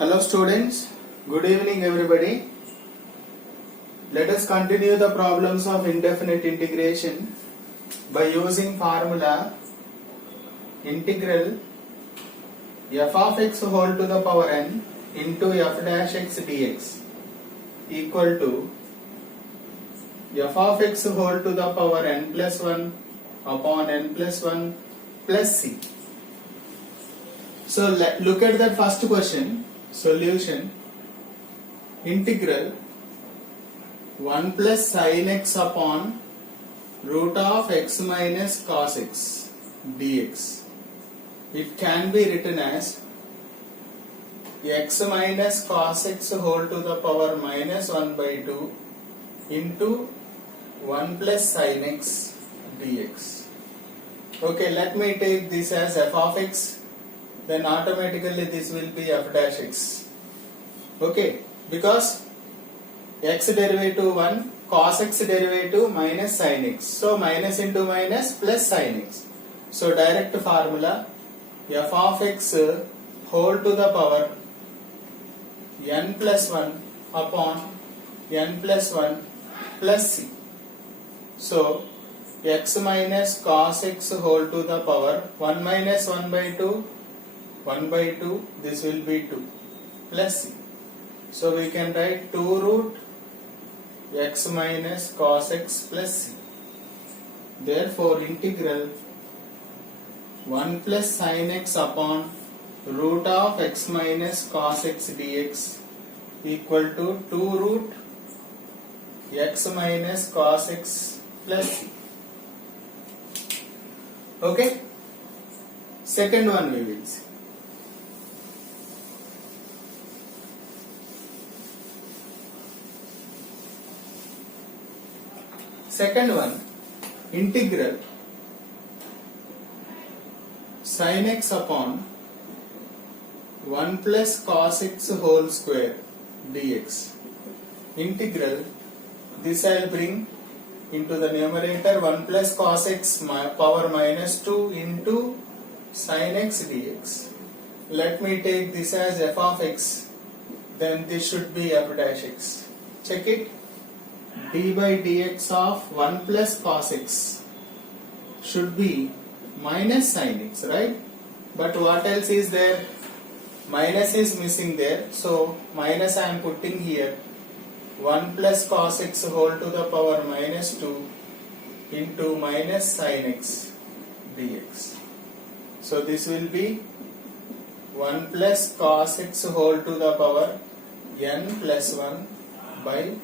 Hello students, good evening everybody. Let us continue the problems of indefinite integration by using formula integral f of x whole to the power n into f dash x dx equal to f of x whole to the power n plus 1 upon n plus 1 plus c. So look at that first question. Solution: integral 1 plus sin x upon root of x minus cos x dx. It can be written as x minus cos x whole to the power minus 1 by 2 into 1 plus sin x dx. Okay, let me take this as f of x. Then automatically this will be f dash x. Okay, because x derivative 1, cos x derivative minus sin x. So minus into minus plus sin x. So direct formula f of x whole to the power n plus 1 upon n plus 1 plus c. So x minus cos x whole to the power 1 minus 1 by 2, 1 by 2, this will be 2 plus c. So we can write 2 root x minus cos x plus c. Therefore integral 1 plus sin x upon root of x minus cos x dx equal to 2 root x minus cos x plus c. Okay? Second one we will see. Second one, integral sin x upon 1 plus cos x whole square dx. Integral, this I will bring into the numerator 1 plus cos x power minus 2 into sin x dx. Let me take this as f of x, then this should be f dash x. Check it. D by dx of 1 plus cos x should be minus sin x, right? But what else is there? Minus is missing there, so minus I am putting here. 1 plus cos x whole to the power minus 2 into minus sin x dx. So this will be 1 plus cos x whole to the power n plus 1 by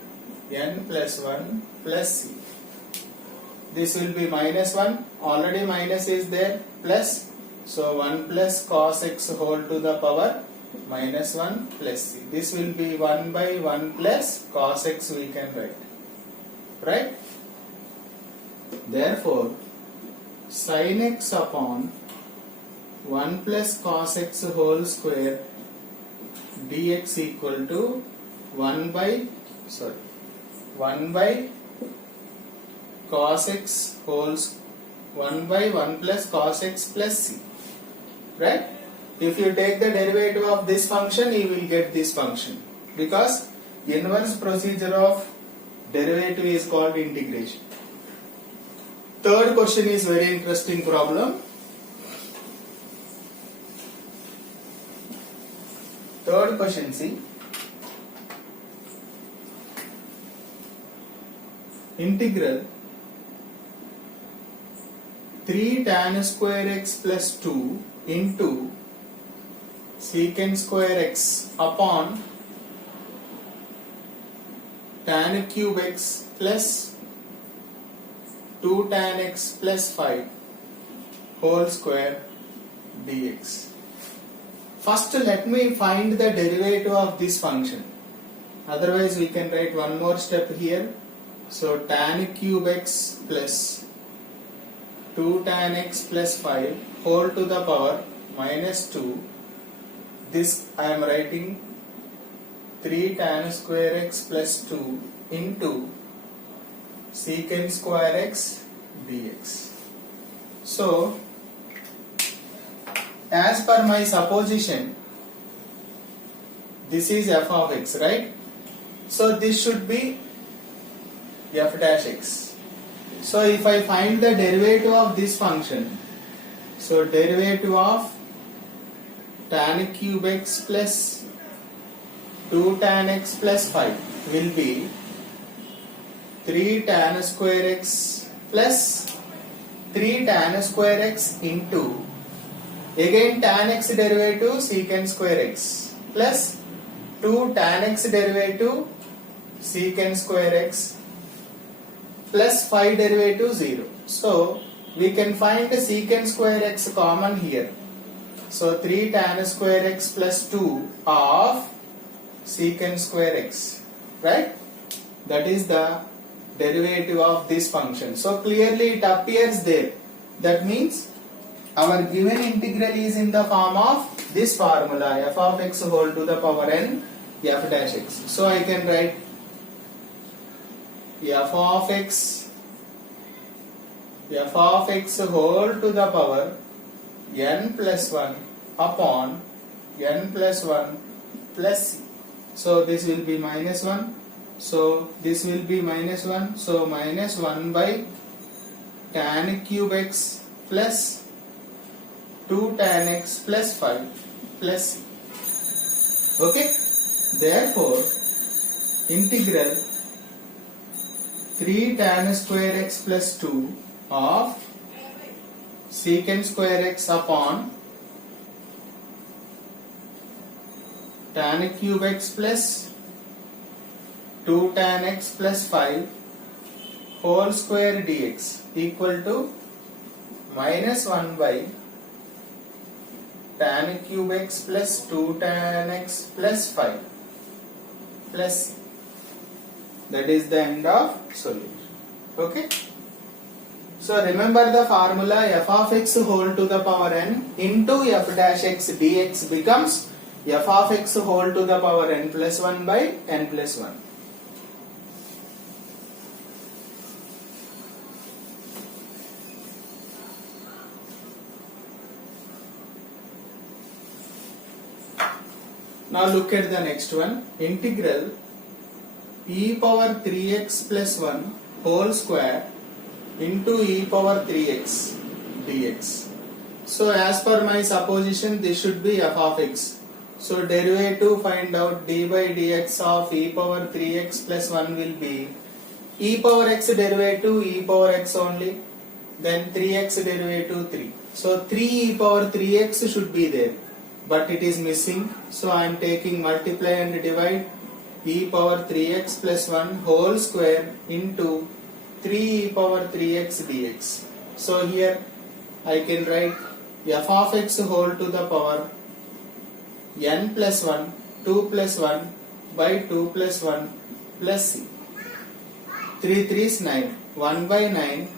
n plus 1 plus c. This will be minus 1, already minus is there, plus, so 1 plus cos x whole to the power minus 1 plus c. This will be 1 by 1 plus cos x we can write, right? Therefore, sin x upon 1 plus cos x whole square dx equal to 1 by cos x whole 1 by 1 plus cos x plus c, right? If you take the derivative of this function, you will get this function, because inverse procedure of derivative is called integration. Third question is very interesting problem. Third question, see. Integral 3 tan square x plus 2 into secant square x upon tan cube x plus 2 tan x plus 5 whole square dx. First let me find the derivative of this function. Otherwise we can write one more step here. So tan cube x plus 2 tan x plus 5 whole to the power minus 2. This I am writing 3 tan square x plus 2 into secant square x dx. So as per my supposition, This is f of x, right? So this should be f dash x. So if I find the derivative of this function, so derivative of tan cube x plus 2 tan x plus 5 will be 3 tan square x plus 3 tan square x into again tan x derivative secant square x plus 2 tan x derivative secant square x plus 5 derivative 0. So we can find the secant square x common here. So 3 tan square x plus 2 of secant square x, right? That is the derivative of this function. So clearly it appears there. That means our given integral is in the form of this formula, f of x whole to the power n f dash x. So I can write f of x whole to the power n plus 1 upon n plus 1 plus c. So this will be minus 1. So this will be minus 1. So minus 1 by tan cube x plus 2 tan x plus 5 plus c. Okay. Therefore, integral 3 tan square x plus 2 of secant square x upon tan cube x plus 2 tan x plus 5 whole square dx equal to minus 1 by tan cube x plus 2 tan x plus 5 plus c. That is the end of solution. Okay. So remember the formula, f of x whole to the power n into f dash x dx becomes f of x whole to the power n plus 1 by n plus 1. Now look at the next one. Integral e power 3x plus 1 whole square into e power 3x dx. So as per my supposition, this should be f of x. So derivative find out, d by dx of e power 3x plus 1 will be e power x derivative e power x only, then 3x derivative 3. So 3 e power 3x should be there, but it is missing. So I am taking multiply and divide e power 3x plus 1 whole square into 3 e power 3x dx. So here I can write f of x whole to the power n plus 1, 2 plus 1 by 2 plus 1 plus c. 3 3 is 9, 1 by 9.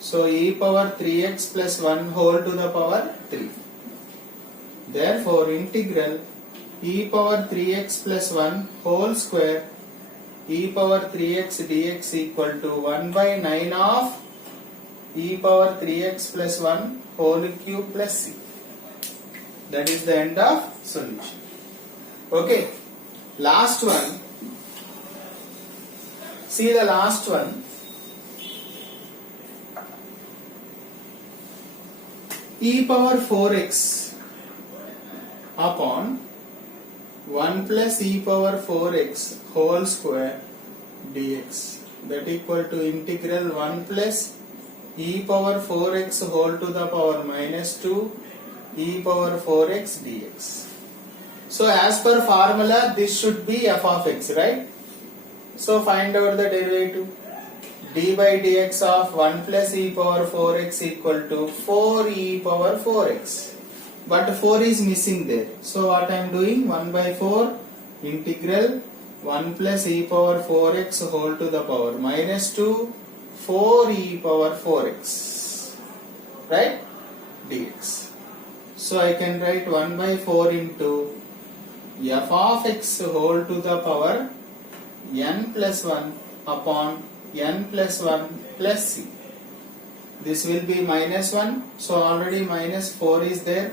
So e power 3x plus 1 whole to the power 3. Therefore integral e power 3x plus 1 whole square e power 3x dx equal to 1 by 9 of e power 3x plus 1 whole cube plus c. That is the end of solution. Okay. Last one. See the last one. E power 4x upon 1 plus e power 4x whole square dx, that equal to integral 1 plus e power 4x whole to the power minus 2 e power 4x dx. So as per formula, this should be f of x, right? So find out the derivative. D by dx of 1 plus e power 4x equal to 4 e power 4x. But 4 is missing there. So what I am doing? 1 by 4 integral 1 plus e power 4x whole to the power minus 2 4 e power 4x, right, dx. So I can write 1 by 4 into f of x whole to the power n plus 1 upon n plus 1 plus c. This will be minus 1. So already minus 4 is there.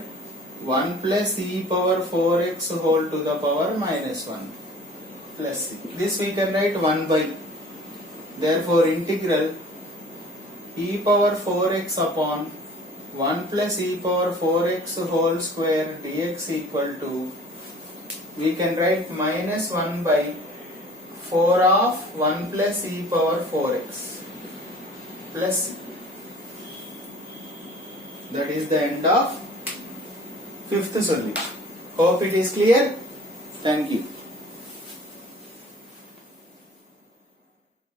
1 plus e power 4x whole to the power minus 1 plus c. This we can write 1 by. Therefore integral e power 4x upon 1 plus e power 4x whole square dx equal to, we can write minus 1 by 4 of 1 plus e power 4x plus c. That is the end of fifth solution. Hope it is clear. Thank you.